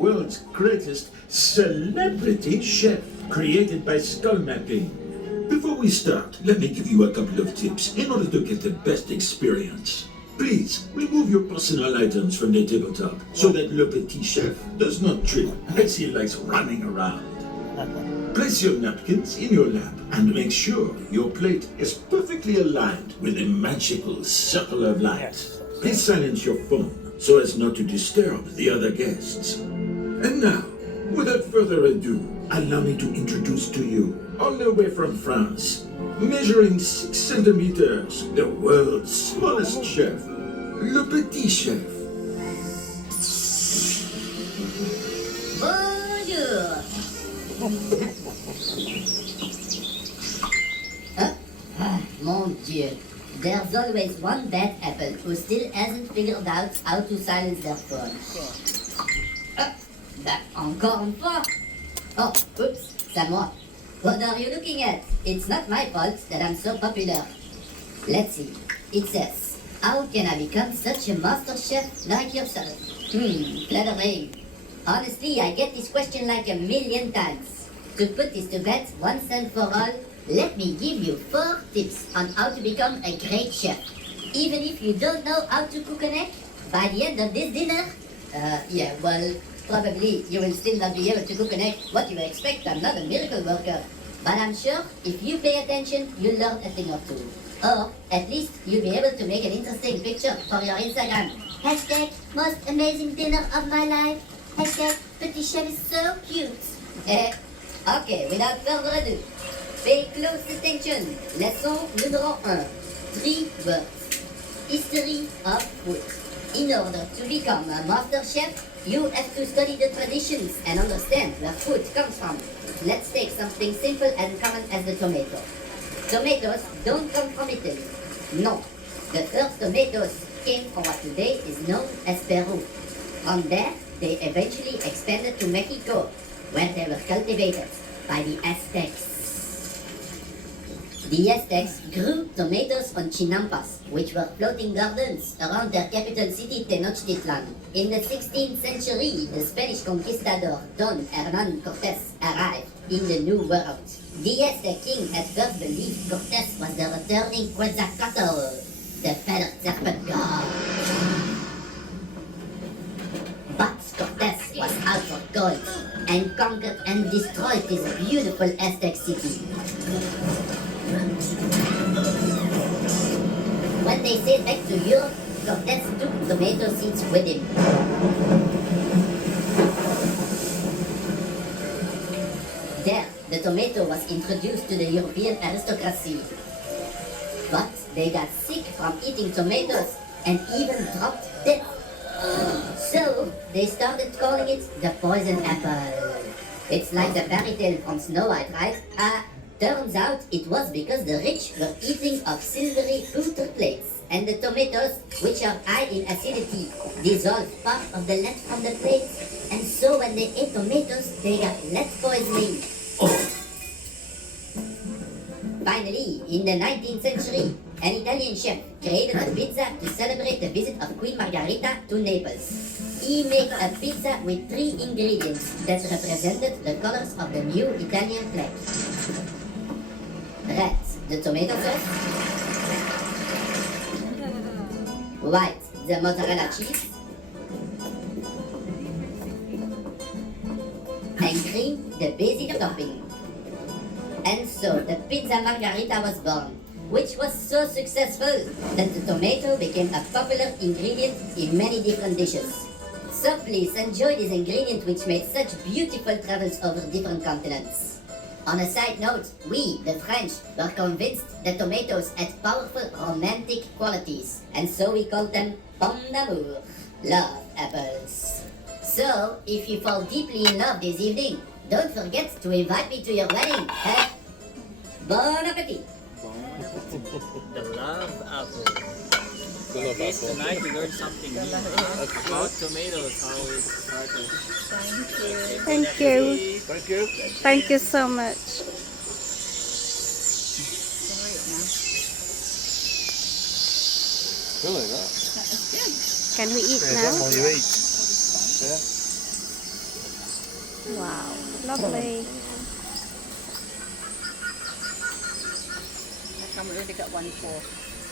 world's greatest celebrity chef, created by skull mapping. Before we start, let me give you a couple of tips in order to get the best experience. Please, remove your personal items from the tabletop so that Le Petit Chef does not trip as he likes running around. Place your napkins in your lap and make sure your plate is perfectly aligned with a magical circle of light. Please silence your phone so as not to disturb the other guests. And now, without further ado, allow me to introduce to you, all the way from France, measuring 6 centimeters, the world's smallest chef, Le Petit Chef. Bonjour. Mon Dieu. There's always one bad apple who still hasn't figured out how to silence their phone. Encore une fois. Oh, oops, c'est moi. What are you looking at? It's not my fault that I'm so popular. Let's see. It says, how can I become such a master chef like yourself? Flattering. Honestly, I get this question like a million times. To put this to bed once and for all, let me give you 4 tips on how to become a great chef. Even if you don't know how to cook an egg, by the end of this dinner, probably you will still not be able to cook an egg. What you expect, I'm not a miracle worker. But I'm sure if you pay attention, you'll learn a thing or two. Or, at least, you'll be able to make an interesting picture for your Instagram. Hashtag, most amazing dinner of my life. Hashtag, Petit Chef is so cute. Okay, without further ado, pay close attention. Leçon numéro 1. 3 words. History of food. In order to become a master chef, you have to study the traditions and understand where food comes from. Let's take something simple and common as the tomato. Tomatoes don't come from Italy. No. The first tomatoes came from what today is known as Peru. From there, they eventually expanded to Mexico, where they were cultivated by the Aztecs. The Aztecs grew tomatoes on chinampas, which were floating gardens around their capital city Tenochtitlan. In the 16th century, the Spanish conquistador Don Hernán Cortés arrived in the New World. The Aztec king at first believed Cortés was the returning Quetzalcoatl, the feathered serpent god. But Cortés was out for gold and conquered and destroyed this beautiful Aztec city. When they sailed back to Europe, Cortés took tomato seeds with him. There, the tomato was introduced to the European aristocracy. But they got sick from eating tomatoes and even dropped dead. So, they started calling it the poison apple. It's like the fairy tale from Snow White, right? Turns out it was because the rich were eating of silvery pewter plates, and the tomatoes, which are high in acidity, dissolved part of the lead from the plates, and so when they ate tomatoes, they got lead poisoning. Finally, in the 19th century, an Italian chef created a pizza to celebrate the visit of Queen Margherita to Naples. He made a pizza with 3 ingredients that represented the colors of the new Italian flag. Red, the tomato sauce. White, the mozzarella cheese. And green, the basic topping. And so the pizza margherita was born, which was so successful that the tomato became a popular ingredient in many different dishes. So please enjoy this ingredient which made such beautiful travels over different continents. On a side note, we, the French, were convinced that tomatoes had powerful romantic qualities, and so we called them pommes d'amour, love apples. So, if you fall deeply in love this evening, don't forget to invite me to your wedding. Bon appetit! The love apple. At least tonight we learned something new about tomatoes, how it started. Thank you. Thank you. Thank you so much. Really, that? Can we eat Yeah, now? that's all you eat. Yeah. Wow, lovely. I come really got 1/4.